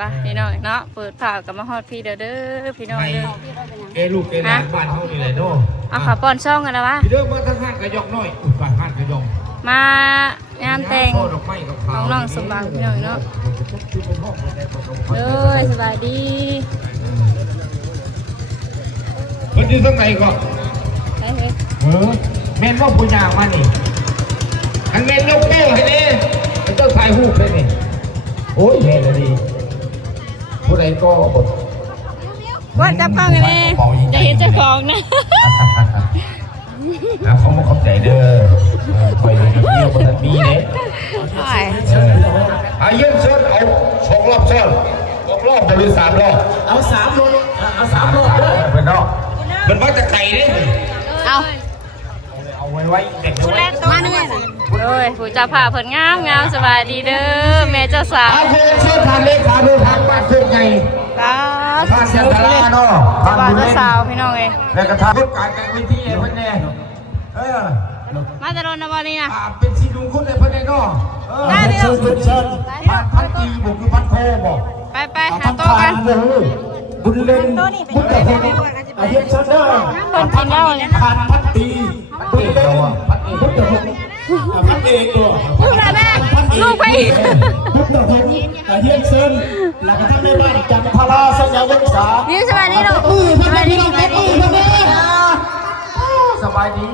ปะพี่น้องเนาะเปิดผ่ากับมาฮอดพี่เด้อพี่น้องเด้อเกลูกเกหลานบ้านเฮานี่แหละเนาะเอาขาป้อนช่องกันนะวะเด้อมาทางห้านกระยองน้อยบ้านห้านกระยองมางานแต่งน้องสมบังพี่น้องเนาะเลยสบายดีมันอยู่ตรงไหนก่อนแม่นว่าผู้ยากมานี่อันแม่นยกแก้วให้ดิมันต้องถ่ายรูปเลยนี่โอ้ยแม่เลยดีผู้ใดก็ว่าจับกล้องกันเลยจะเห็นเจ้าของนะเขามาขอบใจเด้อคอยเที่ยวบนนั้นมีเนี่ยเยี่ยมเชิญเอา2 รอบเชิญ2 รอบบริษัทรอบเอา3 รอบเอา3 รอบเป็นรอบมันว่าจะไก่ดิเอาไว้เด็กไว้มาหนึ่งเลยผู้เจ้าผ่าเพิ่นงามสบายดีเด้อแม่เจ้าสาวเชิญทานเลขาดูทางบ้านเพื่อนไงท่านเจ้าสาวเนาะบ้านเจ้าสาวพี่น้องเองแล้วก็ทำทุกการแต่งวิธีเพื่อนเนี่ยมาจะโดนนะวันนี้นะเป็นสีดุงคุณเลยเพื่อนเนาะเชิญพันตีบุกคือพันโคบอกไปหาโต๊ะกันบุญเล่นบุญแต่คนเฮียนเชิญเด้อคนกินเหล้าเนี่ยพันตีบุญเล่นบุญแต่คนพันเองตัวลูกแม่ลูกไปบุญแต่คนเฮียนเชิญแล้วก็ท่านในบ้านจันทราสัญญาวิสานี่สบายดีลูกสบายดีสบายดี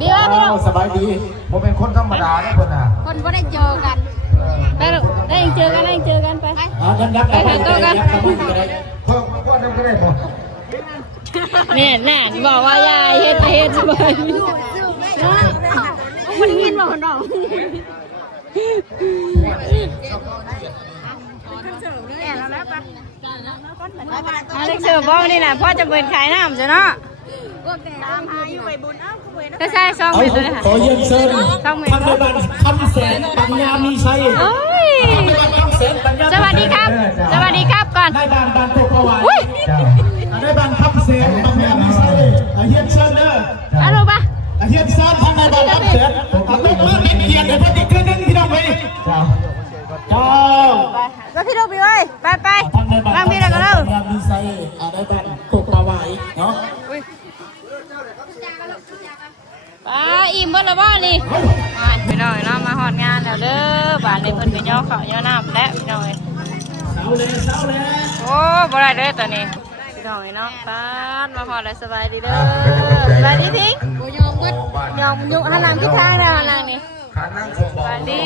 ดีว่าพี่สบายดีผมเป็นคนธรรมดาเนี่ยคนน่ะคนไม่ได้เจอกันได้เจอกันไปไปหาโต๊ะกันเพิ่มว่าทำก็ได้ป่ะเนี่ยน่ะบอกว่ายายเฮ็ดสบายมันยินบอกคนเราเล็กเสือบอกนี่นะพ่อจะเปิดขายน้ำจ้ะเนาะก็ใช่ช่องเป็นเลยค่ะขอเยี่ยมเชิญทางในบ้านคำแสนปัญญามีชัยสวัสดีครับก่อนในบ้านโคกวายในบ้านคำแสนปัญญามีชัยเยี่ยมเชิญเด้ออะไรปะเยี่ยมเชิญทางในบ้านคำแสนเป็นเมื่อเป็นเกียรติเป็นอีกครั้งนึงที่เราไปแล้วพี่ดูพี่ไว้ไปบ้างพี่อะไรกันเล่าปัญญามีชัยในบ้านโคกวายเนาะอิ่มเมื่อละบ้านนี่พี่น้อยเนาะมาหอดงานแล้วเด้อบ้านในเพิ่นก็ย่อเขาย่อน้ำและพี่น้อยโอ้บ่ได้เด้อตอนนี้พี่น้อยเนาะป้ามาหอดแล้วสบายดีเด้อสบายดีพิงยอมยุหันหลังที่ทางนะหันหลังนี่สบายดี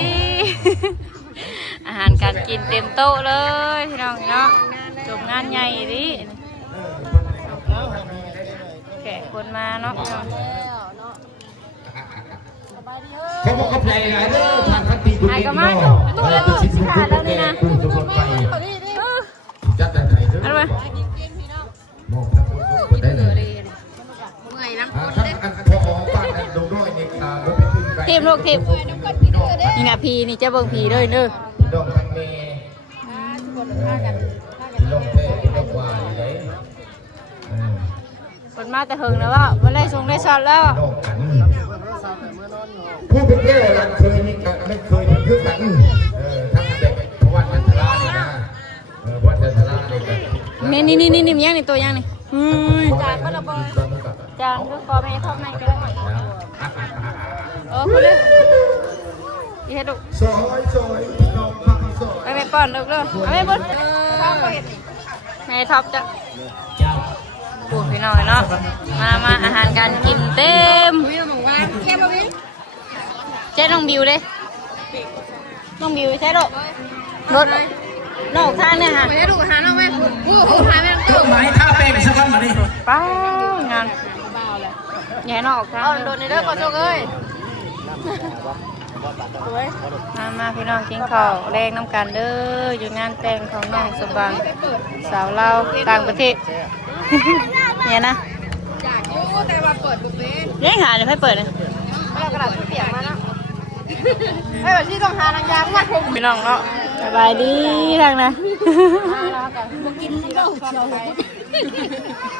อาหารการกินเต็มโต๊ะเลยพี่น้องเนาะจบงานใหญ่ดิแขกคนมาเนาะเขาบอกเขาแปลอะไรเด้อทางคัตติบุญเองเนาะเป็นชิ้นบุญแล้วนี่นะทุกคนไปจัดแต่ไหนเด้อบอกนะคนได้เลยเมื่อยน้ำคนได้พอบ้านนั้นดูด้วยนี่ค่ะรถไปขึ้นไปทีมลูกทีมนี่นะพีนี่จะเบิ่งพีเลยเด้อดอกทางเมย์ลงเทลงวาเลยคนมาแต่หึงแล้วว่าวันแรกส่งได้ช็อตแล้วผู้เป็นเจ้าหลังเคยมีกันไม่เคยเป็นเพื่อนกันทั้งเด็กวัดจันทราเนี่ยนะวัดจันทราเนี่ยนี่ยังนี่ตัวยังนี่จานก็ระเบิดจานก็พอไม่พอไม่ก็ได้คุณเลยยี่ให้ดูซอยน้องพังซอยไม่ป้อนลูกเลยเอาไม่บุญไม่ท็อปจ้ะปูพี่น้อยเนาะมาอาหารการกินเต็มเจ๊น้องบิวเลยน้องบิวใช่หรอรถนอกทางเนี่ยฮะไม่ใช่ดูหาน้องแม่กูหาแม่ตู้ไม้ท่าเป็นสักวันมาดิป้างานใหญ่นอกทางโดนในเรื่องก่อนโชคเอ้ยมาพี่น้องกินข้าวแรงน้ำกันเด้ออยู่งานแต่งของน้องสบังสาวเราต่างประเทศเนี่ยนะจากยูแต่ว่าเปิดบุฟเฟ่ยังหาจะให้เปิดเลยไม่เอากระดาษเปียกมาแล้วให้แบบที่ต้องหานางยางมาคุมพี่น้องเนาะสบายดีทางนะมากินเหล้าเชียว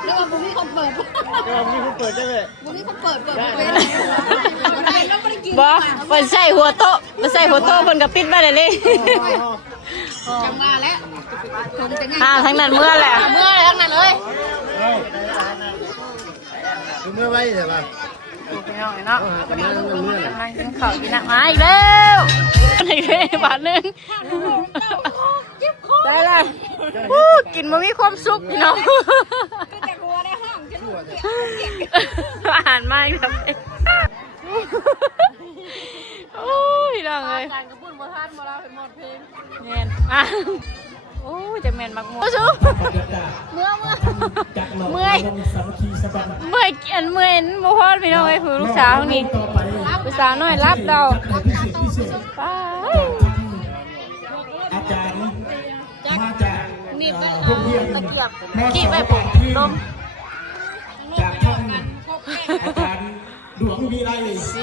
แล้วว่าบุฟเฟ่คนเปิดใช่ไหมบุฟเฟ่คนเปิดบุฟเฟ่แล้วไม่ได้กินบ่เปิดใส่หัวโต๊ะเปิดใส่หัวโต๊ะเพิ่นกับปิดไว้เลย จังว่าแล้วคงจะง่าย ทั้งนั้นเมื่อแหละ เมื่อทั้งนั้นเลย เมื่อไว้ใช่ป่ะ ถูกไปหน่อยเนาะกำลังกินข้าวกินน้ำมาอีกแล้วอีกแล้วบาทหนึ่งได้เลยกินมามีความสุขพี่น้องอาหารมากครับโอ้ยน้องเลย จานกระปุ่นบ่ทันบ่เราเป็นหมดเพลง แมนอ่ะโอ้ยจะแมนมักมัวสู้ เมื่อ เมื่อยเมื่อยอันเมื่อยบ่พอพี่น้องไอ้ผู้ลูกสาวนี่ลูกสาวน้อยรับเราป้า อาจารย์มาจาก นี่เป็น โรงเรียน ตะเกียบ กี่ไปปอกลม จากท่านอาจารย์ดวงวิไล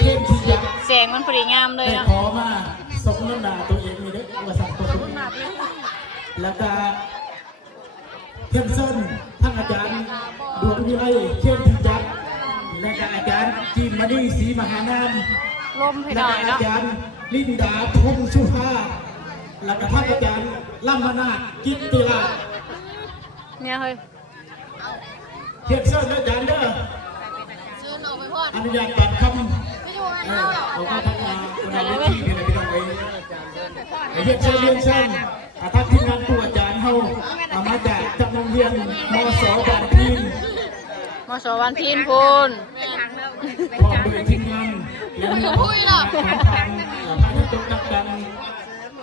เทพชิยะ แสงมันพอดีงามเลย ได้ เนาะ ขอมาสมน้ำหนาตัวเองมีเด็กว่าสั่งตัวเองแล้วก็เทมเซนท่านอาจารย์ดวงวิไลเทพชิยะและก็อาจารย์จีนมณีศรีมหานาม ลมให้ห และ น่อ ก็ ย อา เนาะ จารย์ลินดาพงษ์สุภาและก็ท่านอาจารย์ลัมมนาถกิตติลา เนี่ยเฮ้ย เทมเซนอาจารย์เด้อ ซื้อหน่อไปพอด อนุญาตตัดคำ ไม่อยู่กันแล้ว เราก็พัฒนาคุณภาพที่เป็นพี่น้องเองไอ้เฮ็ดเชิญเรียนเชิญทักทีมงานตัวอาจารย์เฮามาจากจากโรงเรียนมศบางพีน มสวันพีนพูน พร้อมด้วยทีมงานและมีผู้หลักทางพาณิชย์ตกดักดัง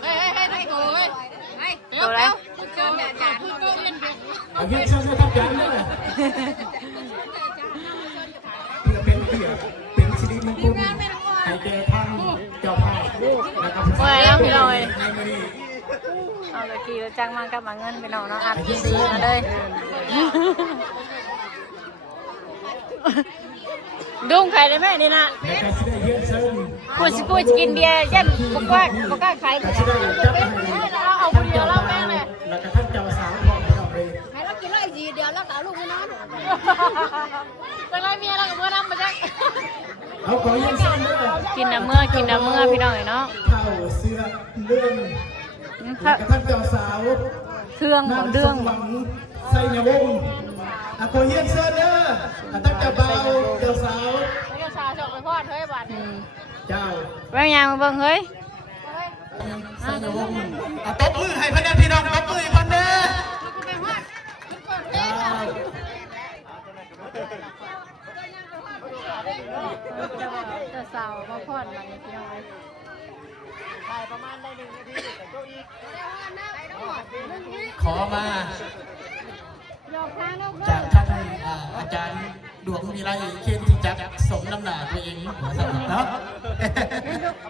เฮ้ยโอ้ยเดี๋ยวเชิญอาจารย์ก็เรียนเด็ก ไอ้เฮ็ดเชิญนะครับอาจารย์เด้อเพื่อเป็นเกียรติเป็นสิริมงคลให้แก่ท่านเจ้าภาพและกับผู้ เมื่อยแล้วพี่น้อย ในมื้อนี้ เอาตะกี้แล้วจ้างมากับมาเงินไปน้องเนาะอัดซีมาเลยดุ้งใครได้ไหมนี่นะ และก็สิได้เฮ็ดเชิญ กูสิกูจะกินเบียร์ยันบอกว่าขาย ก็สิได้จับให้ เราเอาคนเดียวเราแม่งเลย แล้วก็ท่านเจ้าสาวพร้อมพี่น้องเอง ให้เรากินเลยทีเดียวแล้วก็ลูกไม่นอนจังไรเมียเรากับเมื่อนั่งมาจัง เอาขอเยี่ยมเชิญเด้อ กินน้ำเมื่อพี่น้องเนาะ เข้าเสื้อเรื่องแล้วก็ท่านเจ้าสาว เครื่องของเรื่อง หวังใส่เนวงอ่ะขอเยี่ยมเชิญเด้อท่านเจ้าบ่าวเจ้าสาว แล้วก็ชาจบไปพอดเฮ้ยบัตร เจ้า แม่งยังเบิ่งเฮ้ย ใส่เนวงอ่ะตบมือให้พันเด้อพี่น้องตบมือให้พันเด้อเจ้า จะสาวมาพอดมันพี่น้อง ขอมาจากท่านอาจารย์ดวงมีไรเคนที่จักสมน้ำหนาตัวเองหัวสมเนาะ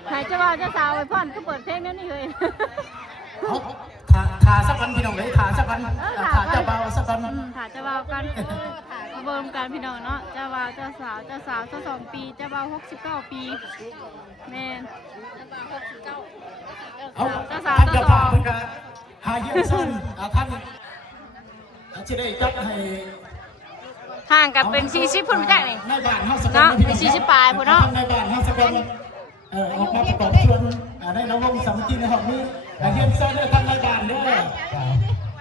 ใครจะว่าจะสาวไปพอดก็เปิดเพลงนั้นนี่เลย ทาสักวันพี่น้องเลยทาสักวันทาเจ้าเบาสักวัน ถ่าเจ้าบ่าวกันมาเบิ่งกันพี่น้องเนาะเจ้าบ่าวเจ้าสาว22 ปีเจ้าบ่าว69 ปีแม่น เอา เจ้าสาว ท่าน เจ้า เจ้า สา บ่าว วเพิ่นก็หาเยี่ยมเส้นท่านจะได้จับให้ ห่างกันเป็น40พุ่นมาจากนี่ ในบ้านเฮาสัก เนาะ พี่อง 40ปลายพุ่นเนาะ ในบ้านเฮาสักวันออกมาประกอบชวนได้น้องวงสามัคคีในห้องนี้เยี่ยมเส้นด้วยท่านในบ้านเด้อ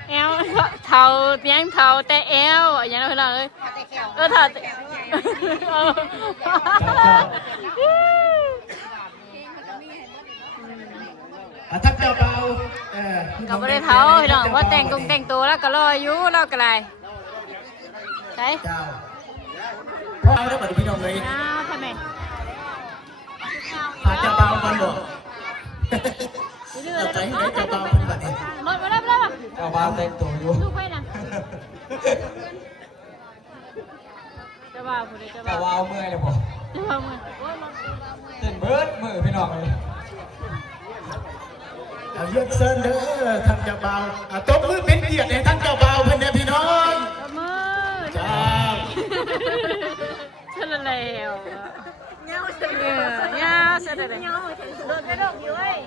แอลเท่าเตียงเท่าแต่แอลอย่างนั้นเลยเออเท่าท่านเจ้าเบา ก็ไม่ได้เท่าพี่น้องว่าแต่งตัวแล้วก็รออยู่แล้วก็ไรใช่ เจ้าพ่อเอาได้บัดพี่น้องเลย อ้าทำไม หาเจ้าเบากันบ่ใจให้เจ้าเบาเป็นบัดนี้ หมดมาแล้วมาแล้ว เจ้าเบาแต่งตัวอยู่ ลูกไปนะจะว่าผู้ใดจะ แต่ ว่า ว่าเอาเมื่อยเลยผม จะว่ามึง เต้นเบิร์ดมือพี่น้องเลย เอาเยี่ยมเส้นเด้อท่านเจ้าเบาตบมือเป็นเกียรติให้ท่านเจ้าเบาเพื่อนพี่น้อง มือ จ้า ฉันแล้วเงาเสร็จเลยโดนกระดกอยู่เว้ย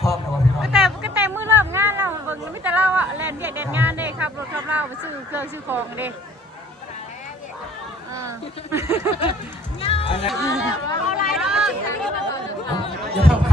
พร้อมนะวะพี่น้อง ก็แต่มือเริ่มงานแล้วเบิ่งไม่แต่เราอะแลนเดียดงานได้ครับรถขับเราไปซื้อเครื่องซื้อของเด้ อย่าเพิ่ง